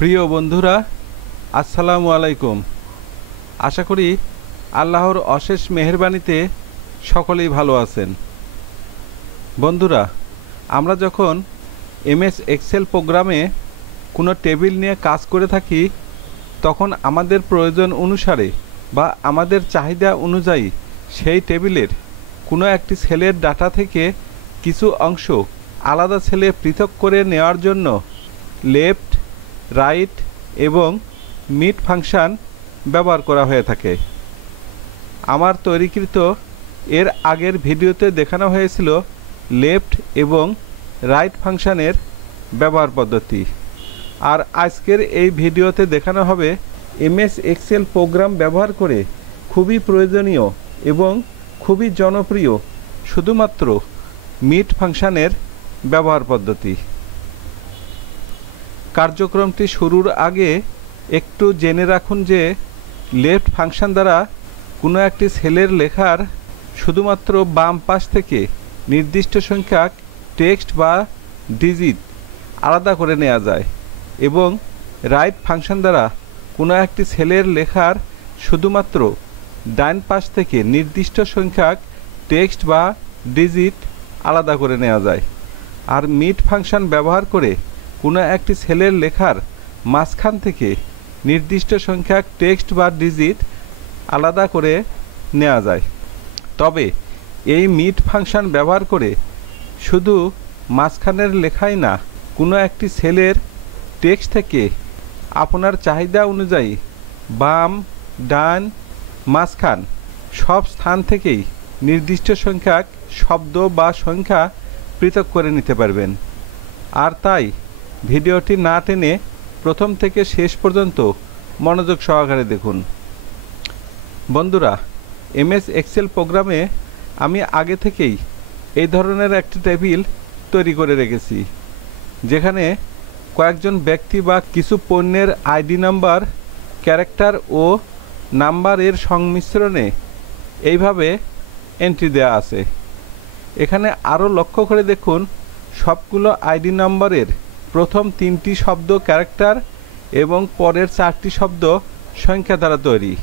প্রিয় বন্ধুরা, আসসালামু আলাইকুম। আশা করি আল্লাহর অশেষ মেহেরবানিতে সকলেই ভালো আছেন। বন্ধুরা, আমরা যখন এমএস এক্সেল প্রোগ্রামে কোনো টেবিল নিয়ে কাজ করে থাকি, তখন আমাদের প্রয়োজন অনুসারে বা আমাদের চাহিদা অনুযায়ী সেই টেবিলের কোনো একটি সেলের ডাটা থেকে কিছু অংশ আলাদা সেলে পৃথক করে নেওয়ার জন্য লেফট, রাইট এবং মিড ফাংশন ব্যবহার করা হয়ে থাকে। আমার তৈরিকৃত এর আগের ভিডিওতে দেখানো হয়েছিল লেফট এবং রাইট ফাংশনের ব্যবহার পদ্ধতি, আর আজকের এই ভিডিওতে দেখানো হবে এমএস এক্সেল প্রোগ্রাম ব্যবহার করে খুবই প্রয়োজনীয় এবং খুবই জনপ্রিয় শুধুমাত্র মিড ফাংশনের ব্যবহার পদ্ধতি। কার্যক্রমটি শুরুর আগে একটু জেনে রাখুন যে লেফট ফাংশন দ্বারা কোনো একটি সেলের লেখার শুধুমাত্র বাম পাশ থেকে নির্দিষ্ট সংখ্যক টেক্সট বা ডিজিট আলাদা করে নেওয়া যায় এবং রাইট ফাংশন দ্বারা কোনো একটি সেলের লেখার শুধুমাত্র ডান পাশ থেকে নির্দিষ্ট সংখ্যক টেক্সট বা ডিজিট আলাদা করে নেওয়া যায়। আর মিড ফাংশন ব্যবহার করে কোনো একটি সেলের লেখার মাঝখান থেকে নির্দিষ্ট সংখ্যক টেক্সট বা ডিজিট আলাদা করে নেওয়া যায়। তবে এই মিড ফাংশন ব্যবহার করে শুধু মাঝখানের লেখাই না, কোনো একটি সেলের টেক্সট থেকে আপনার চাহিদা অনুযায়ী বাম, ডান, মাঝখান সব স্থান থেকেই নির্দিষ্ট সংখ্যক শব্দ বা সংখ্যা পৃথক করে নিতে পারবেন। আর তাই ভিডিওটি না টেনে প্রথম থেকে শেষ পর্যন্ত মনোযোগ সহকারে দেখুন। বন্ধুরা, এমএস এক্সেল প্রোগ্রামে আমি আগে থেকেই এই ধরনের একটি টেবিল তৈরি করে রেখেছি, যেখানে কয়েকজন ব্যক্তি বা কিছু পণ্যের আইডি নাম্বার, ক্যারেক্টার ও নাম্বারের সংমিশ্রণে এইভাবে এন্ট্রি দেওয়া আছে। এখানে আরও লক্ষ্য করে দেখুন, সবগুলো আইডি নাম্বারের প্রথম 3টি শব্দ ক্যারেক্টার এবং পরের 4টি শব্দ সংখ্যা দ্বারা তৈরি।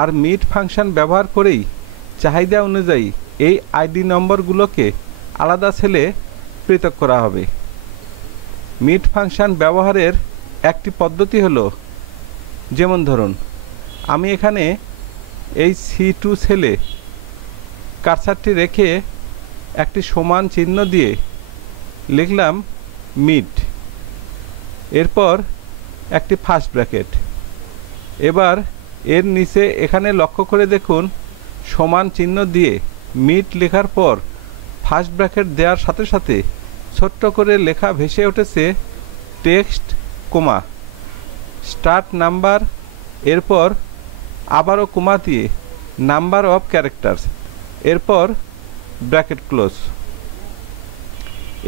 আর মিড ফাংশন ব্যবহার করেই চাহিদা অনুযায়ী এই আইডি নম্বরগুলোকে আলাদা সেলে পৃথক করা হবে। মিড ফাংশন ব্যবহারের একটি পদ্ধতি হলো, যেমন ধরুন আমি এখানে এই C2 সেলে কার্সারটি রেখে একটি সমান চিহ্ন দিয়ে লিখলাম মিড, এরপর একটি ফার্স্ট ব্র্যাকেট। এবার এর নিচে এখানে লক্ষ্য করে দেখুন, সমান চিহ্ন দিয়ে মিড লেখার পর ফার্স্ট ব্র্যাকেট দেওয়ার সাথে সাথে ছোট্ট করে লেখা ভেসে উঠেছে টেক্সট, কোমা, স্টার্ট নাম্বার, এরপর আবারও কোমা দিয়ে নাম্বার অফ ক্যারেক্টার্স, এরপর ব্র্যাকেট ক্লোজ।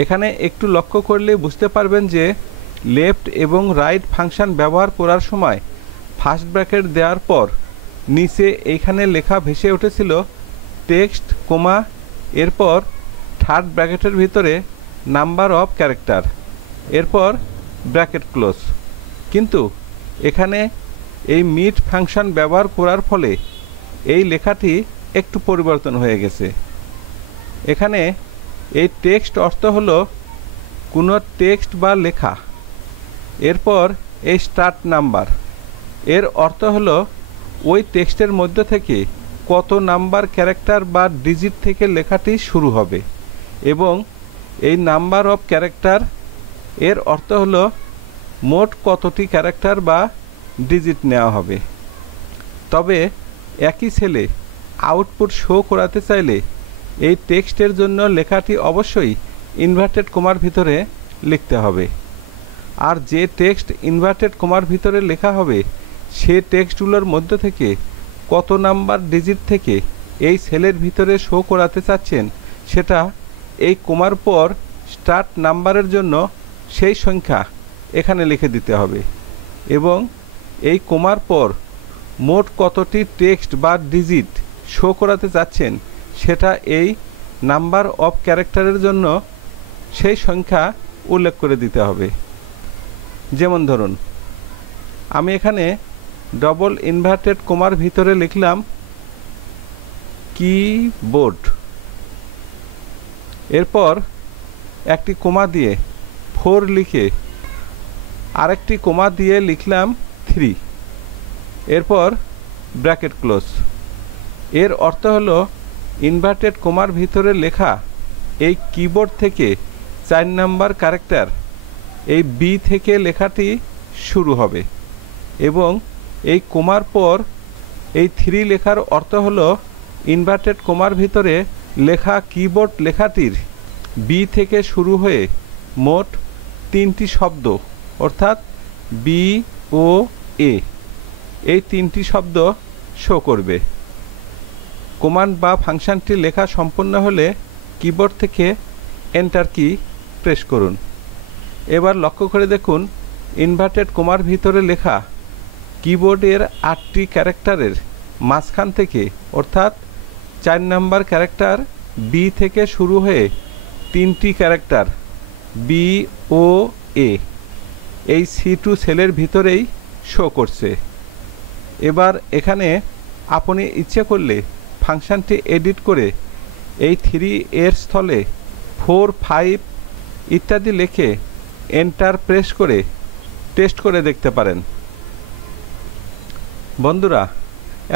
এখানে একটু লক্ষ্য করলে বুঝতে পারবেন যে লেফট এবং রাইট ফাংশন ব্যবহার করার সময় ফার্স্ট ব্র্যাকেট দেওয়ার পর নিচে এইখানে লেখা ভেসে উঠেছিল টেক্সট, কোমা, এরপর থার্ড ব্র্যাকেটের ভিতরে নাম্বার অফ ক্যারেক্টার, এরপর ব্র্যাকেট ক্লোজ। কিন্তু এখানে এই মিড ফাংশন ব্যবহার করার ফলে এই লেখাটি একটু পরিবর্তন হয়ে গেছে। এখানে এই টেক্সট অর্থ হলো কোনো টেক্সট বা লেখা, এরপর এই স্টার্ট নাম্বার এর অর্থ হলো ওই টেক্সটের মধ্যে থেকে কত নাম্বার ক্যারেক্টার বা ডিজিট থেকে লেখাটি শুরু হবে, এবং এই নাম্বার অফ ক্যারেক্টার এর অর্থ হলো মোট কতটি ক্যারেক্টার বা ডিজিট নেওয়া হবে। তবে একই সেলে আউটপুট শো করাতে চাইলে এই টেক্সটের জন্য লেখাটি অবশ্যই ইনভার্টেড কোমার ভিতরে লিখতে হবে। আর যে টেক্সট ইনভার্টেড কোমার ভিতরে লেখা হবে সে টেক্সটগুলোর মধ্যে থেকে কত নাম্বার ডিজিট থেকে এই সেলের ভিতরে শো করাতে চাচ্ছেন সেটা এই কোমার পর স্টার্ট নাম্বারের জন্য সেই সংখ্যা এখানে লিখে দিতে হবে, এবং এই কোমার পর মোট কতটি টেক্সট বা ডিজিট শো করাতে চাচ্ছেন সেটা এই নাম্বার অফ ক্যারেক্টারের জন্য সেই সংখ্যা উল্লেখ করে দিতে হবে। যেমন ধরুন আমি এখানে ডবল ইনভার্টেড কমার ভিতরে লিখলাম কিবোর্ড, এরপর একটি কমা দিয়ে 4 লিখে আরেকটি কমা দিয়ে লিখলাম 3, এরপর ব্র্যাকেট ক্লোজ। এর অর্থ হলো ইনভার্টেড কমার ভিতরে লেখা এই কিবোর্ড থেকে 4 নাম্বার ক্যারেক্টার এই বি থেকে লেখাটি শুরু হবে এবং এই কমার পর এই 3 লেখার অর্থ হলো ইনভার্টেড কমার ভিতরে লেখা কিবোর্ড লেখাটির বি থেকে শুরু হয়ে মোট 3টি শব্দ অর্থাৎ বি ও এ এই 3টি শব্দ শো করবে। কমান্ড বা ফাংশনটি লেখা সম্পন্ন হলে কিবোর্ড থেকে এন্টার কি প্রেস করুন। এবার লক্ষ্য করে দেখুন ইনভার্টেড কমার ভিতরে লেখা কিবোর্ডের 8টি ক্যারেক্টারের মাঝখান থেকে অর্থাৎ 4 নাম্বার ক্যারেক্টার বি থেকে শুরু হয়ে 3টি ক্যারেক্টার বি ও এ এই C2 সেলের ভিতরেই শো করছে। এবার এখানে আপনি ইচ্ছে করলে ফাংশনটি এডিট করে এই 3 এর স্থলে 4, 5 ইত্যাদি লিখে এন্টার প্রেস করে টেস্ট করে দেখতে পারেন। বন্ধুরা,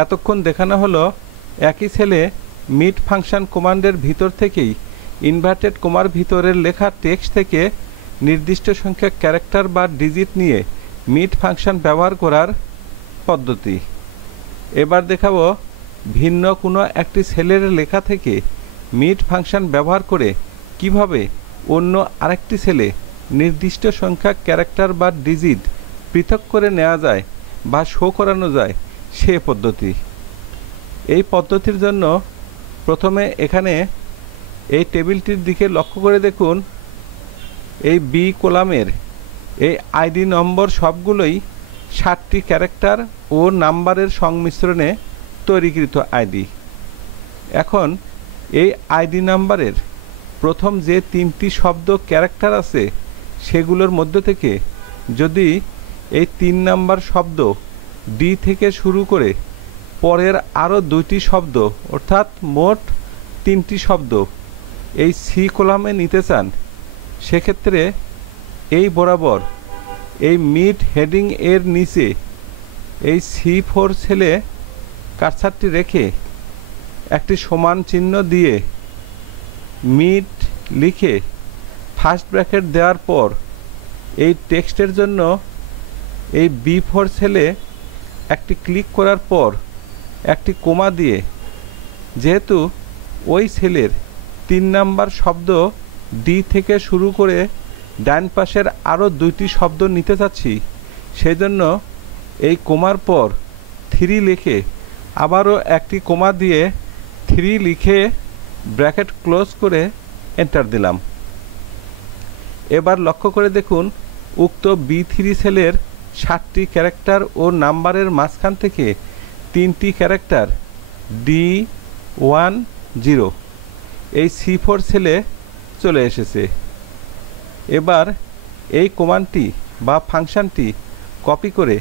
এতক্ষণ দেখানো হলো একই সেলে মিট ফাংশন কমান্ডের ভিতর থেকেই ইনভার্টেড কমার ভিতরের লেখা টেক্সট থেকে নির্দিষ্ট সংখ্যক ক্যারেক্টার বা ডিজিট নিয়ে মিট ফাংশন ব্যবহার করার পদ্ধতি। এবার দেখাবো ভিন্ন কোনো একটি সেলের লেখা থেকে মিট ফাংশন ব্যবহার করে কিভাবে অন্য আরেকটি সেলে নির্দিষ্ট সংখ্যক ক্যারেক্টার বা ডিজিট পৃথক করে নেওয়া যায় বা শো করানো যায় সে পদ্ধতি। এই পদ্ধতির জন্য প্রথমে এখানে এই টেবিলটির দিকে লক্ষ্য করে দেখুন এই বি কলামের এই আইডি নম্বর সবগুলোই 7টি ক্যারেক্টার ও নাম্বারের সংমিশ্রণে তৈরিকৃত আইডি। এখন এই আইডি নাম্বারের প্রথম যে 3টি শব্দ ক্যারেক্টার আছে সেগুলোর মধ্য থেকে যদি এই 3 নাম্বার শব্দ ডি থেকে শুরু করে পরের আরও 2টি শব্দ অর্থাৎ মোট 3টি শব্দ এই সি কলামে নিতে চান, সেক্ষেত্রে এই বরাবর এই মিড হেডিং এর নিচে এই C4 সেলে কার্সারটি রেখে একটি সমান চিহ্ন দিয়ে মিড লিখে ফার্স্ট ব্র্যাকেট দেওয়ার পর এই টেক্সটের জন্য এই B4 সেলে একটি ক্লিক করার পর একটি কোমা দিয়ে, যেহেতু ওই সেলের 3 নাম্বার শব্দ ডি থেকে শুরু করে ডান পাশের আরও 2টি শব্দ নিতে চাচ্ছি, সেজন্য এই কোমার পর 3 লিখে আবারও একটি কোমা দিয়ে 3 লিখে ব্র্যাকেট ক্লোজ করে এন্টার দিলাম। এবার লক্ষ্য করে দেখুন উক্ত B3 সেলের 7টি ক্যারেক্টার ও নাম্বারের মাঝখান থেকে 3টি ক্যারেক্টার D10 এই C4 সেলে চলে এসেছে। এবার এই কমান্ডটি বা ফাংশনটি কপি করে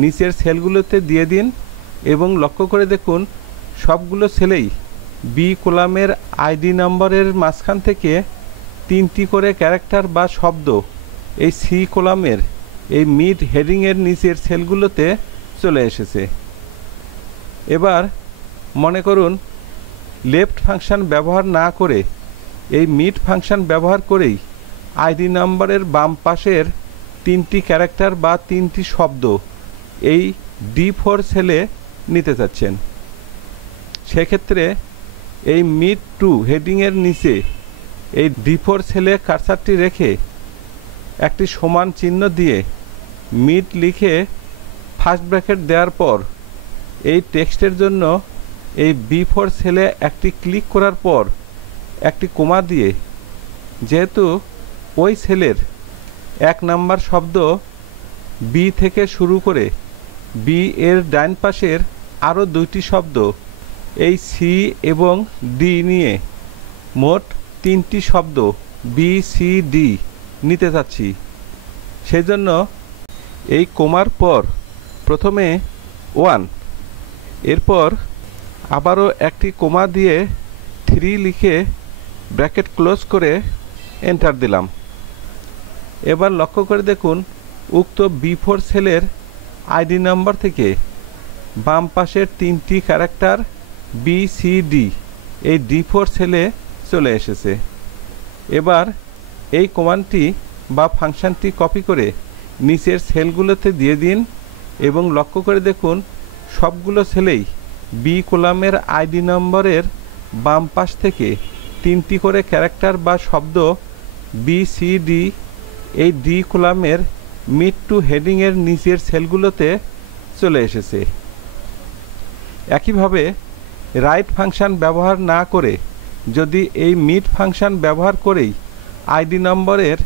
নিচের সেলগুলোতে দিয়ে দিন এবং লক্ষ্য করে দেখুন সবগুলো সেলেই বি কলামের আইডি নম্বরের মাঝখান থেকে 3টি করে ক্যারেক্টার বা শব্দ এই সি কলামের এই মিড হেডিংয়ের নিচের সেলগুলোতে চলে এসেছে। এবার মনে করুন লেফট ফাংশন ব্যবহার না করে এই মিড ফাংশন ব্যবহার করেই আইডি নাম্বারের বাম পাশের 3টি ক্যারেক্টার বা 3টি শব্দ এই D4 সেলে নিতে চাচ্ছেন, সেক্ষেত্রে এই মিড টু হেডিংয়ের নিচে এই D4 সেলে কার্সারটি রেখে একটি সমান চিহ্ন দিয়ে মিড লিখে ফার্স্ট ব্র্যাকেট দেওয়ার পর এই টেক্সটের জন্য এই B4 সেলে একটি ক্লিক করার পর একটি কোমা দিয়ে, যেহেতু ওই সেলের 1 নাম্বার শব্দ বি থেকে শুরু করে বি এর ডান পাশের আরও 2টি শব্দ এই সি এবং ডি নিয়ে মোট 3টি শব্দ BCD নিতে চাচ্ছি, সেজন্য এই কোমার পর প্রথমে 1, এরপর আবারও একটি কোমা দিয়ে 3 লিখে ব্র্যাকেট ক্লোজ করে এন্টার দিলাম। এবার লক্ষ্য করে দেখুন উক্ত B4 সেলের আইডি নাম্বার থেকে বাম পাশের 3টি ক্যারেক্টার BCD এই D4 সেলে চলে এসেছে। এবার এই কমান্ডটি বা ফাংশনটি কপি করে নিচের সেলগুলোতে দিয়ে দিন এবং লক্ষ্য করে দেখুন সবগুলো সেলেই B কলামের আইডি নম্বরের বাম পাশ থেকে 3টি করে ক্যারেক্টার বা শব্দ BCD এই D কলামের মিড টু হেডিংয়ের নিচের সেলগুলোতে চলে এসেছে। একইভাবে রাইট ফাংশন ব্যবহার না করে যদি এই মিড ফাংশন ব্যবহার করেই আইডি নম্বরের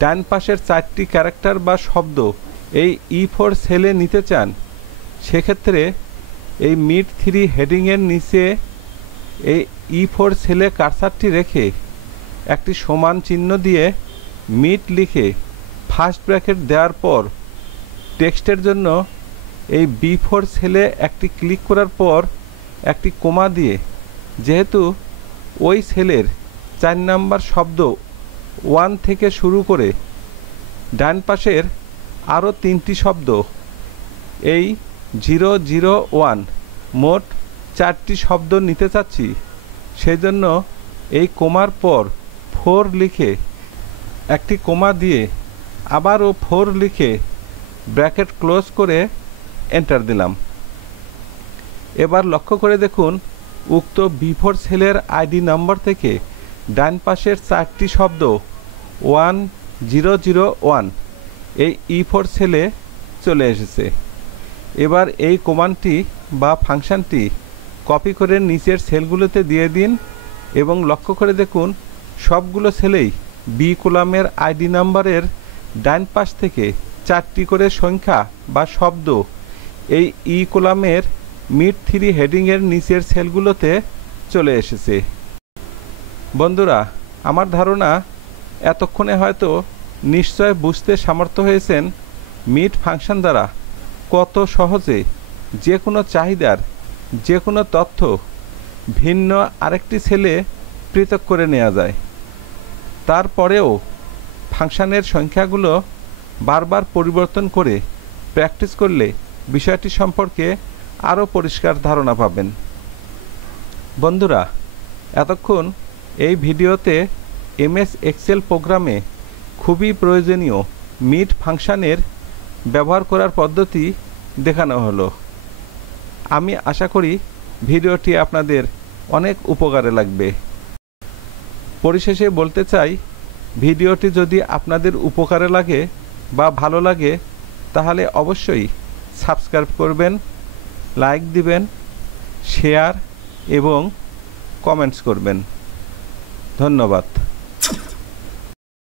ডান পাশের 4টি ক্যারেক্টার বা শব্দ এই E4 সেলে নিতে চান, সেক্ষেত্রে এই মিড 3 হেডিংয়ের নিচে এই E4 সেলে কার্সারটি রেখে একটি সমান চিহ্ন দিয়ে মিড লিখে ফার্স্ট ব্র্যাকেট দেওয়ার পর টেক্সটের জন্য এই B4 সেলে একটি ক্লিক করার পর একটি কোমা দিয়ে, যেহেতু ওই সেলের 4 নাম্বার শব্দ 1 থেকে শুরু করে ডান পাশের আরও 3টি শব্দ এই 001 মোট 4টি শব্দ নিতে চাচ্ছি, সেজন্য এই কোমার পর 4 লিখে একটি কোমা দিয়ে আবারও 4 লিখে ব্র্যাকেট ক্লোজ করে এন্টার দিলাম। এবার লক্ষ্য করে দেখুন উক্ত B4 সেলের আইডি নাম্বার থেকে ডান পাশের 4টি শব্দ 1001 এই E4 সেলে চলে এসেছে। এবার এই কমান্ডটি বা ফাংশনটি কপি করে নিচের সেলগুলোতে দিয়ে দিন এবং লক্ষ্য করে দেখুন সবগুলো সেলেই B কলামের আইডি নাম্বারের ডান পাশ থেকে 4টি করে সংখ্যা বা শব্দ এই E কলামের মিড 3 হেডিংয়ের নিচের সেলগুলোতে চলে এসেছে। বন্ধুরা, আমার ধারণা এতক্ষণে হয়তো নিশ্চয় বুঝতে সামর্থ্য হয়েছেন মিড ফাংশন দ্বারা কত সহজে যে কোনো চাহিদার যে কোনো তথ্য ভিন্ন আরেকটি সেলে পৃথক করে নেওয়া যায়। তারপরেও ফাংশনের সংখ্যাগুলো বারবার পরিবর্তন করে প্র্যাকটিস করলে বিষয়টি সম্পর্কে আরও পরিষ্কার ধারণা পাবেন। বন্ধুরা, এতক্ষণ এই ভিডিওতে MS এক্সেল প্রোগ্রামে খুবই প্রয়োজনীয় মিড ফাংশনের ব্যবহার করার পদ্ধতি দেখানো হলো। আমি আশা করি ভিডিওটি আপনাদের অনেক উপকারে লাগবে। পরিশেষে বলতে চাই, ভিডিওটি যদি আপনাদের উপকারে লাগে বা ভালো লাগে তাহলে অবশ্যই সাবস্ক্রাইব করবেন, লাইক দিবেন, শেয়ার এবং কমেন্টস করবেন। ধন্যবাদ।